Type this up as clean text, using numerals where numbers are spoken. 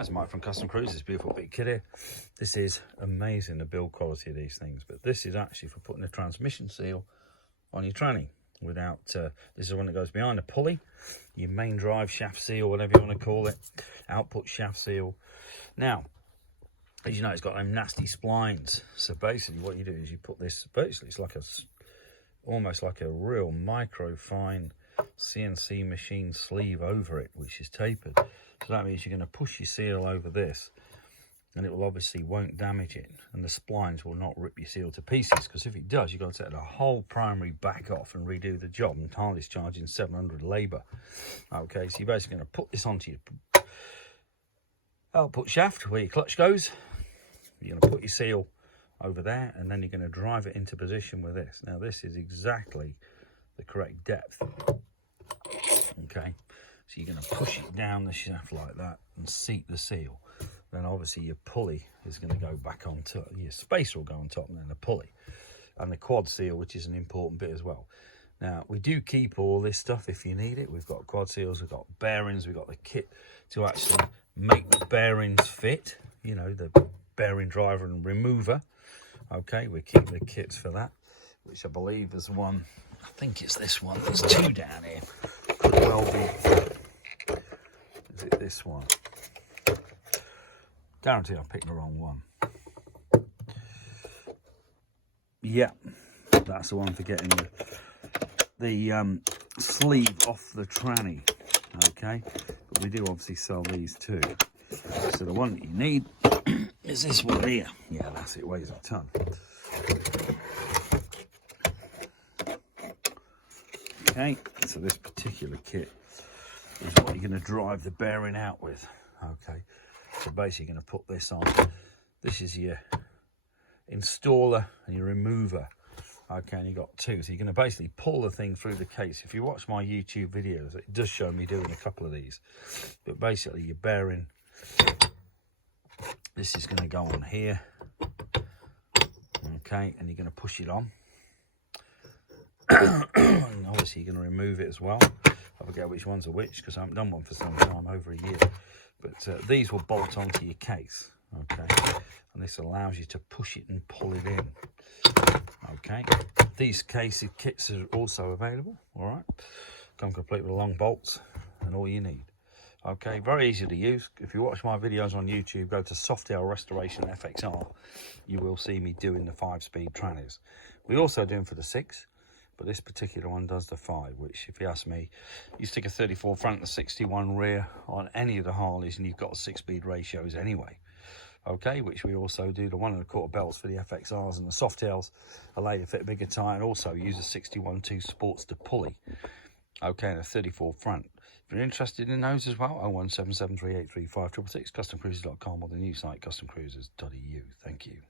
That's Mike from Custom Cruisers. Beautiful big kit here. This is amazing, the build quality of these things, but this is actually for putting a transmission seal on your tranny without this is one that goes behind the pulley, your main drive shaft seal, whatever you want to call it, output shaft seal. Now, as you know, it's got them nasty splines, so basically what you do is you put this, basically it's like almost like a real micro fine CNC machine sleeve over it, which is tapered. So that means you're going to push your seal over this, and it will obviously won't damage it, and the splines will not rip your seal to pieces, because if it does, you've got to take the whole primary back off and redo the job, and Harley's charging 700 labour. Okay, so you're basically going to put this onto your output shaft where your clutch goes. You're going to put your seal over there, and then you're going to drive it into position with this. Now this is exactly the correct depth. Okay, so you're going to push it down the shaft like that and seat the seal. Then obviously your pulley is going to go back on top, your spacer will go on top, and then the pulley and the quad seal, which is an important bit as well. Now we do keep all this stuff if you need it. We've got quad seals, we've got bearings, we've got the kit to actually make the bearings fit, you know, the bearing driver and remover. Okay, we keep the kits for that, which I believe is one, I think it's this one, there's two down here, could well be, is it this one? Guarantee I picked the wrong one. Yeah, that's the one for getting the sleeve off the tranny. Okay, but we do obviously sell these too. So the one that you need is this one here. Yeah, that's it, weighs a ton. Okay, so this particular kit is what you're going to drive the bearing out with. Okay, so basically you're going to put this on. This is your installer and your remover. Okay, and you've got two, so you're going to basically pull the thing through the case. If you watch my YouTube videos, it does show me doing a couple of these, but basically your bearing, this is going to go on here. Okay, and you're going to push it on. And obviously you're going to remove it as well. I forget which ones are which because I haven't done one for some time, over a year. But these will bolt onto your case. Okay, and this allows you to push it and pull it in. Okay, these kits are also available. All right, come complete with long bolts and all you need. Okay, very easy to use. If you watch my videos on YouTube, go to Softail Restoration FXR, you will see me doing the 5-speed trannies. We also do them for the 6, but this particular one does the 5, which, if you ask me, you stick a 34 front and a 61 rear on any of the Harleys and you've got 6-speed ratios anyway. Okay, which we also do the 1 1/4 belts for the FXRs, and the Softails allow you to fit a bigger tyre, and also use a 61.2 Sportster pulley. Okay, and a 34 front. If you're interested in those as well, 01773835666, customcruisers.com, or the new site customcruisers.eu. Thank you.